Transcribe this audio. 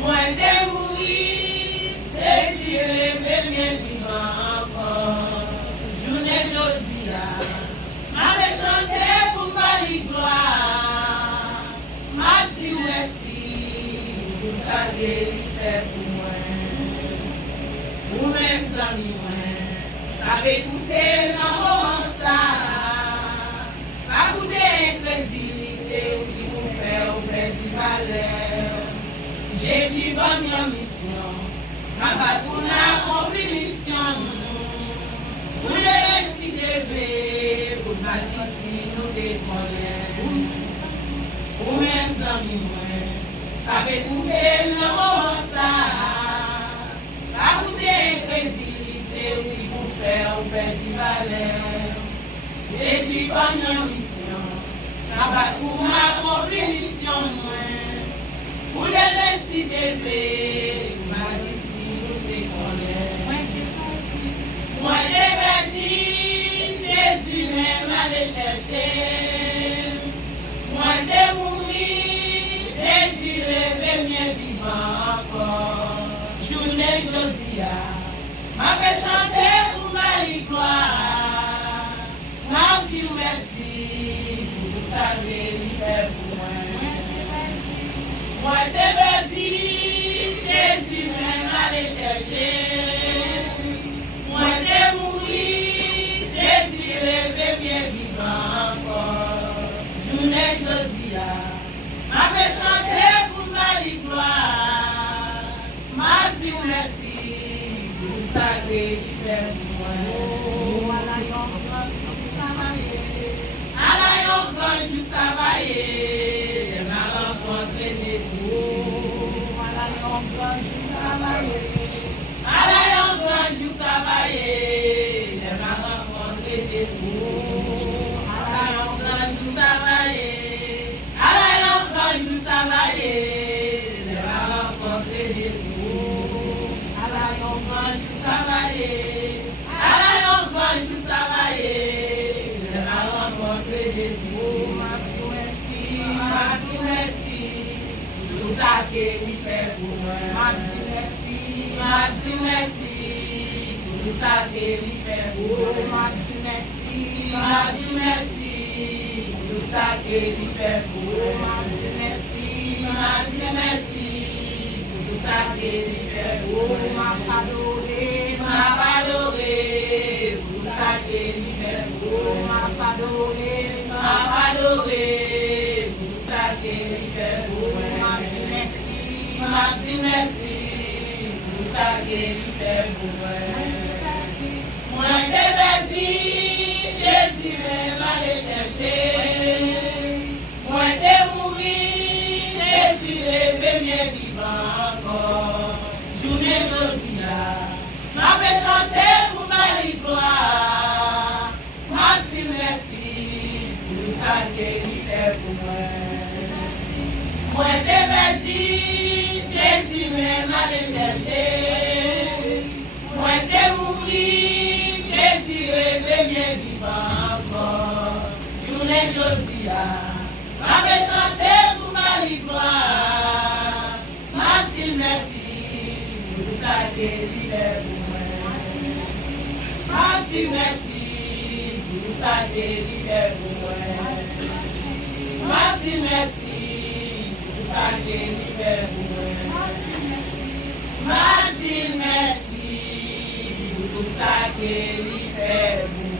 Moi de mourir, désiré venir vivant encore. Journée jodi m'a chanté pour ma gloire. M'a dit merci pour ça qu'il fait pour moi. Vous-même amis moi, t'avez écouté dans le moment ça. Pas goûter incrédulité qui vous fait au petit valeur. Jésus bonne mission, ma pas pour l'accomplir mission. Vous devez si devez, vous m'avez dit si nous décollons. Vous-même amis moi, t'avez écouté dans le moment ça. Pas goûter incrédulité qui vous fait au petit valeur. Jésus bonne mission, ma pas pour m'accomplir mission. Vous devez si devez, vous m'avez dit si nous décollons. Moi j'ai dit, Jésus même allé chercher. Moi j'ai mouru, Jésus levé bien vivant encore. Journée jodi m'a fait chanter pour ma gloire. M'a dit merci pour ça qu'il fait pour moi. Moi t'ai dit, Jésus même allé chercher. Moi t'ai mouru, Jésus levé bien vivant encore. Journée jodi m'a fait chanter pour ma gloire. M'a dit merci pour ça qu'il fait pour moi. À la yon grand jour travailler, je m'a rencontré Jésus. À la yon grand jour travailler, à la yon grand jour travailler, je m'a rencontré Jésus. À la yon grand jour travailler, à la yon grand jour travailler, je m'a rencontré Jésus. À la yon grand jour travailler, à la yon grand jour travailler, je m'a rencontré Jésus. M'a dit merci, tout ça qu'il fait pour moi. M'a dit merci, tout ça qu'il fait pour moi. M'a dit merci, tout ça qu'il fait pour moi. M'a dit merci, tout ça qu'il fait pour moi. M'a adoré, tout ça qu'il fait pour moi. M'a adoré, tout ça qu'il fait pour moi. M'a dit merci, tout ça qu'il fait pour moi. Moi t'ai dit, Jésus m'a allé chercher. Moi t'ai mouru, Jésus est bien vivant encore. Journée jodi m'a fait chanter pour ma gloire. M'a dit merci pour ça qu'il fait pour moi. Moi t'ai dit, Jésus même allé chercher. Moi t'ai mouru, Jésus est bien vivant encore. Journée jodi m'a fait chanter pour ma gloire. M'a dit merci pour ça qu'il fait pour moi. M'a dit merci pour ça qu'il fait pour moi. M'a dit merci pour ça qu'il fait pour moi. M'a dit merci pour ça qu'il fait pour moi.